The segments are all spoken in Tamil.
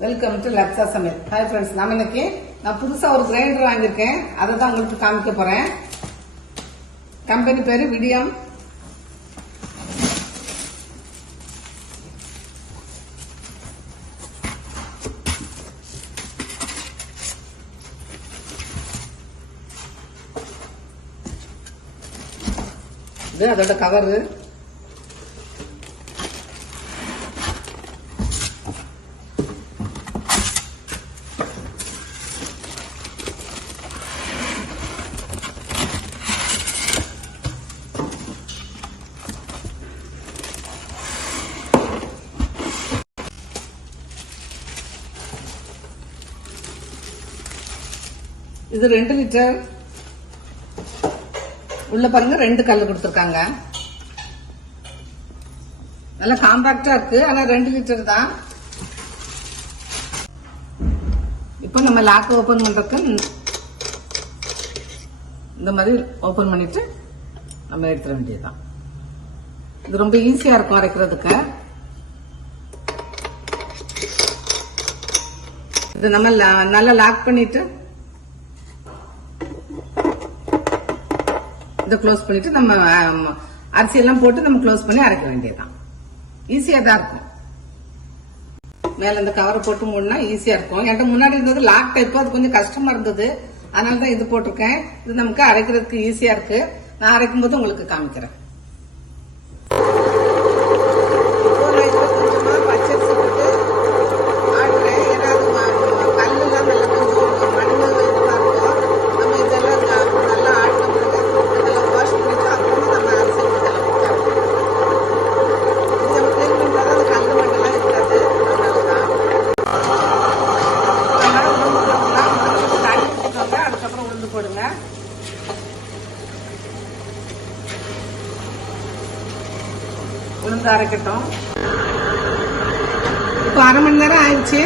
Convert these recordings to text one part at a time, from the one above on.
வெல்கம் டு லக்ஸா சமையல். ஹாய் ஃப்ரெண்ட்ஸ், நான் இன்னைக்கு புதுசா ஒரு கிரைண்டர் வாங்கியிருக்கேன். அதை தான் உங்களுக்கு காமிக்க போறேன். கம்பெனி பேரு விடியம். இது அதோட கவரு. இது 2 லிட்டர். உள்ள பாருங்க 2 கல்லு கொடுத்துருக்காங்க. நல்லா காம்பாக்டா இருக்கு. ஆனா 2 லிட்டர் தான். இப்போ நம்ம லாக் ஓபன் பண்றதுக்கு இந்த மாதிரி ஓபன் பண்ணிட்டு நம்ம எடுத்துட வேண்டியதுதான். இது ரொம்ப ஈஸியா இருக்கும் அரைக்கிறதுக்கு. இது நம்ம நல்லா லாக் பண்ணிட்டு இதை க்ளோஸ் பண்ணிட்டு நம்ம அரிசி எல்லாம் போட்டு நம்ம க்ளோஸ் பண்ணி அரைக்க வேண்டியதுதான். ஈஸியா தான் இருக்கும். மேல இந்த கவரை போட்டு மூடனா ஈஸியா இருக்கும். என்கிட்ட முன்னாடி இருந்தது லாக் டைப், அது கொஞ்சம் கஷ்டமா இருந்தது. அதனால தான் இது போட்டிருக்கேன். இது நமக்கு அரைக்கிறதுக்கு ஈஸியா இருக்கு. நான் அரைக்கும் போது உங்களுக்கு காமிக்கிறேன். போடுங்க. உளுந்து அரைக்கட்டும். இப்ப 1/2 மணி நேரம் ஆயிடுச்சு.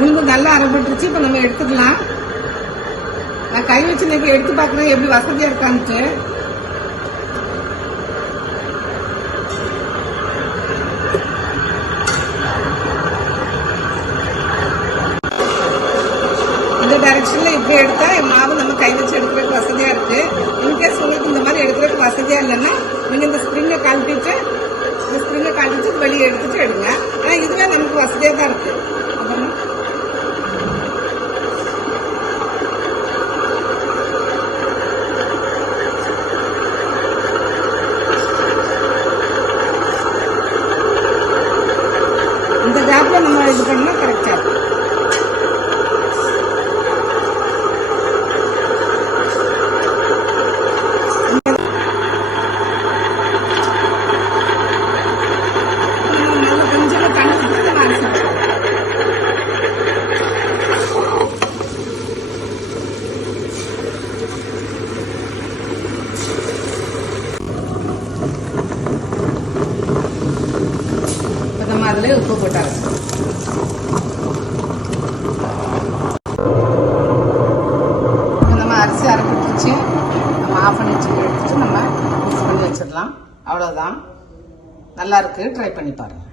உளுந்து நல்லா அரைப்பட்டுருச்சு. இப்ப நம்ம எடுத்துக்கலாம். நான் கை வச்சு இப்ப எடுத்து பாக்குறேன் எப்படி வசதியா இருக்கான்ட்டு. இந்த டைரக்ஷன்ல இப்படி எடுத்தா மாவு நம்ம கை வச்சு எடுக்கிறதுக்கு வசதியா இருக்கு. இன்கேஸ் உங்களுக்கு இந்த மாதிரி எடுக்கிறதுக்கு வசதியா இல்லைன்னா நீங்க இந்த ஸ்ப்ரிங்கை கழட்டிட்டு வெளியே எடுத்துட்டு எடுங்க. ஆனா இதுவே நமக்கு வசதியா தான் இருக்கு. இந்த கேப்ல நம்ம இது பண்ணா கரெக்டா இருக்கும். அதுல உப்பு போட்டாங்க. நம்ம அரிசி அரைப்பிட்டுச்சு. நம்ம ஆஃப் பண்ணி எடுத்துட்டு நம்ம மிக்ஸ் பண்ணி வச்சிடலாம். அவ்வளவுதான். நல்லா இருக்கு. ட்ரை பண்ணி பாருங்க.